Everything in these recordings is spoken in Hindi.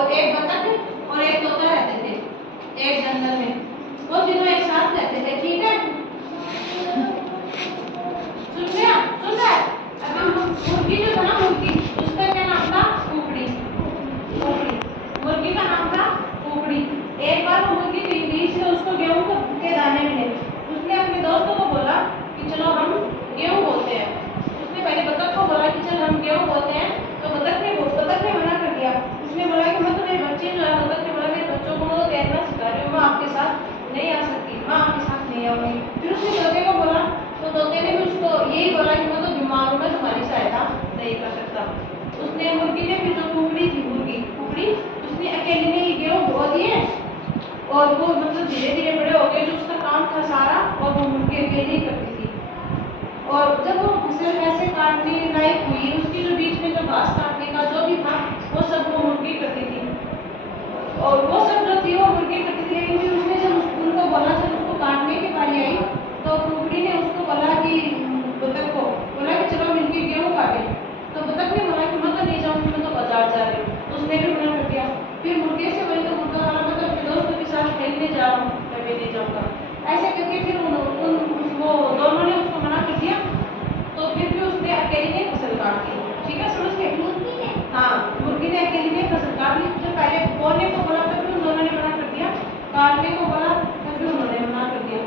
और एक बतख और एक तोता रहते थे एक जंगल में। वो तीनों एक साथ रहते थे, ठीक है। सुन रहे अभी मुर्गी जो था ना, मुर्गी, उसका क्या नाम था? कुकड़ी। मुर्गी का नाम था कुकड़ी। एक बार वो मुर्गी बीच से उसको गेहूं के दाने मिले। उसने अपने दोस्तों को बोला कि चलो हम गेहूं बोते हैं। उसने पहले बतख को बोला कि चल हम गेहूं बोते हैं, तो बतख ने मना कर दिया। उसने बोला कि मैं तो मेरे बच्चे जो है, बतख ने बोला मेरे बच्चों को मैं तैरना सिखा रही हूँ, मैं आपके साथ नहीं आ सकती, मैं आपके साथ नहीं आऊंगी। फिर उसने तोते को बोला, तो तोते ने भी उसको यही बोला कि मैं तो बीमार हूँ, मैं तुम्हारी सहायता नहीं कर सकता। उसने मुर्गी ने फिर जो कुकड़ी थी, कुकड़ी उसने अकेले ने ही गेहूं बो दिए और वो मतलब धीरे धीरे बड़े हो गए। जो उसका काम था सारा और वो मुर्गी अकेले ही करती थी। और जब वो फसल वैसे काटने लायक हुई, उसकी जो बीच में जो घास काटने का जो भी था वो सब वो मुर्गी करती थी। और वो सब जो थी वो मुर्गी करती थी। लेकिन फिर उसने जब उनको बोला, जब उसको काटने की बारी आई, तो कुकड़ी ने उसको बोला कि बतख को बोला कि चलो मिलके गेहूं काटे। तो बतख ने बोला कि मैं तो नहीं जाऊंगी, मैं तो बाजार जा रही हूँ। उसने भी मना कर दिया। फिर मुर्गे से बोली तो मुर्गा बोला मैं तो अपने दोस्तों के साथ खेलने जा रहा हूँ, मैं भी नहीं जाऊँगा। ऐसे करके फिर वो दोनों ने उसको मना कर दिया। तो फिर भी उसने अकेले ने फसल काट दी, ठीक है, समझ गए? हाँ, मुर्गी ने अकेले ने फसल काट ली। जो पहले बोने को बोला तब भी उन्होंने मना कर दिया, काटने को बोला तब भी उन्होंने मना कर दिया।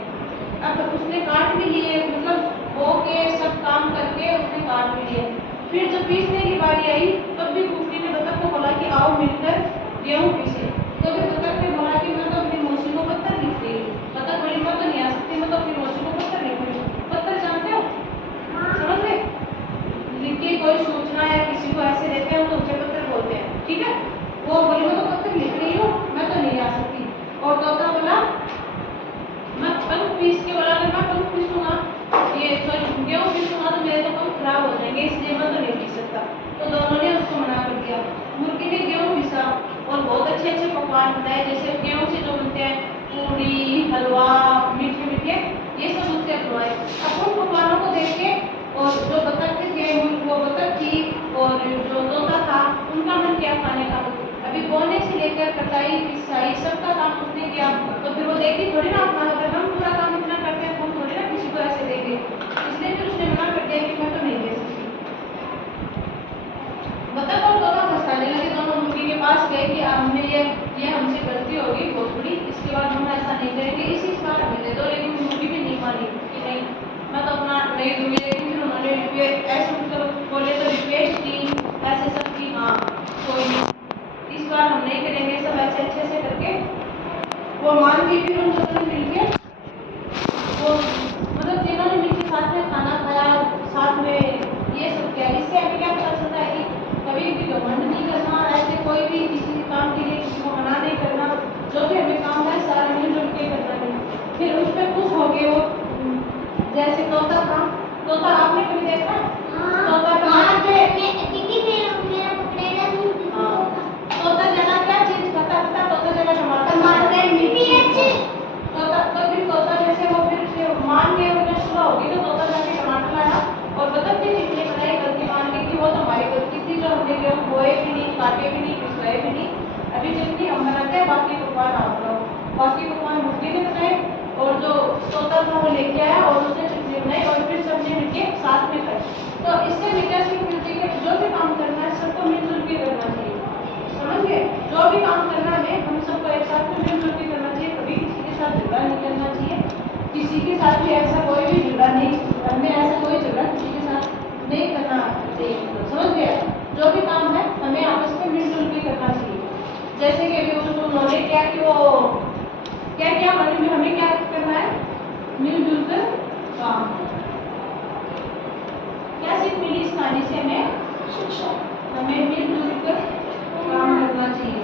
अब उसने काट भी लिए, मतलब बो के सब काम करके उसने काट भी लिए। फिर जब पीसने की बारी आई तब भी कुकड़ी ने बतख को बोला कि आओ मिलकर गेहूं पीसे। तो फिर बतख ने बोला कि मैं तो अपनी मौसी को पत्थर लिख रही हूँ। बतख बोली मैं तो नहीं आ सकती, मैं तो अपनी मौसी को पत्थर लिख रही हूँ। पत्थर जानते हो? समझ गए? लिख के कोई सूचना या किसी को ऐसे देते हैं तो उसे पत्थर बोलते हैं, ठीक है। वो बोली मैं तो पत्थर लिख रही हूँ, मैं तो नहीं आ सकती। और तोता बोला मैं पंख पीस के बोला अगर मैं पंख पीसूंगा, ये सॉरी गेहूं पीसूंगा तो मेरे तो पंख खराब हो जाएंगे, इसलिए मैं तो नहीं पीस सकता। तो दोनों ने उसको मना कर दिया। मुर्गी ने गेहूं पीसा और बहुत अच्छे अच्छे पकवान बनाए, जैसे गेहूं से जो बनते हैं पूरी, हलवा, मीठे मीठे, ये सब उससे बनवाए। अब उन पकवानों को देख के और जो बतख थे, वो बतख थी और जो तोता था, उनका मन किया खाने का। अभी बोने से लेकर कटाई, पिसाई सबका काम उसने किया। तो फिर वो देखी थोड़ी ना अपना, अगर हम पूरा काम इतना करते हैं तो हम थोड़ी ना किसी को ऐसे देंगे। इसलिए फिर उसने मना कर दिया कि मैं तो नहीं दे सकती। बतख और तोता पछताने लगे, दोनों मुर्गी के पास गए कि हमने ये हमसे गलती हो गई बहुत बड़ी, इसके बाद हम ऐसा नहीं करेंगे, इसी बार हमें दे दो। लेकिन मुर्गी भी नहीं मानी कि नहीं मैं तो अपना नहीं दूंगी। लेकिन फिर उन्होंने रिक्वेस्ट ऐसे मतलब बोले तो रिक्वेस्ट की, ऐसे सब की, हाँ कोई नहीं इस बार हम नहीं करेंगे, सब ऐसे अच्छे से करके वो मान गई। फिर उन दोनों ने मिलके वो मतलब तीनों ने मिलकर साथ में खाना खाया, साथ में ये सब किया। इससे हमें क्या पता चलता है कि कभी भी घमंड नहीं करना, ऐसे कोई भी किसी काम के लिए किसी को मना नहीं करना, जो भी हमें काम है सारे मिलजुल के करना है। फिर उस पर खुश हो गए वो, जैसे तोता था, तोता आपने कभी देखा? तोता तोता जना क्या चीज खाता था? तोता जना टमाटर तोता। तो फिर तोता जैसे वो फिर से मान के वो सुबह होगी तो तोता जाके टमाटर लाया और बतख ने चिपली बनाई गलती मान ली कि वो तो हमारी गलती थी, जो हमने गेहूं बोए भी नहीं, काटे भी नहीं, पिसवाए भी नहीं। अभी चटनी हम बनाते हैं, बाकी पकवान आप बनाओ। बाकी पकवान मुर्गी ने बनाए और जो तोता था वो लेके आया और उसने चटनी बनाई और फिर सबने मिलके साथ में खाई। तो इससे हमें क्या सीख मिलती है कि जो भी काम करना है सबको मिलजुल के करना चाहिए, समझ गए? जो भी काम करना है हम सबको एक साथ में मिलजुल के करना चाहिए, कभी किसी के साथ झगड़ा नहीं करना चाहिए। किसी के साथ भी ऐसा कोई भी झगड़ा नहीं, हमें ऐसा कोई झगड़ा किसी के साथ नहीं करना चाहिए, समझ गए? जो भी काम है हमें आपस में मिलजुल के करना चाहिए। जैसे कि अभी उन्होंने क्या कि वो क्या क्या हमें क्या करना है? मिलजुल कर काम। क्या सीख मिली इस कहानी से? हमें शिक्षा, हमें मिलजुल कर काम करना चाहिए।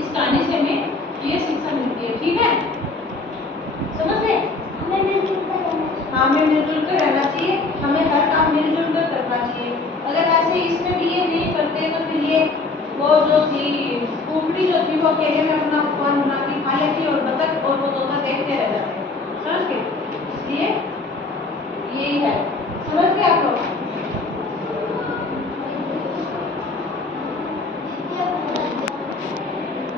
इस कहानी से हमें ये शिक्षा मिलती है, ठीक है, समझ गए? हमें मिलजुल कर रहना चाहिए, हमें हर काम मिलजुल कर करना चाहिए। अगर ऐसे इसमें भी ये नहीं करते तो फिर ये वो जो थी कुकड़ी जो थी वो अकेले में अपना पकवान बना के खा लेती और बतख और वो तोता देखते रह जाते, समझ गए? इसलिए यही है।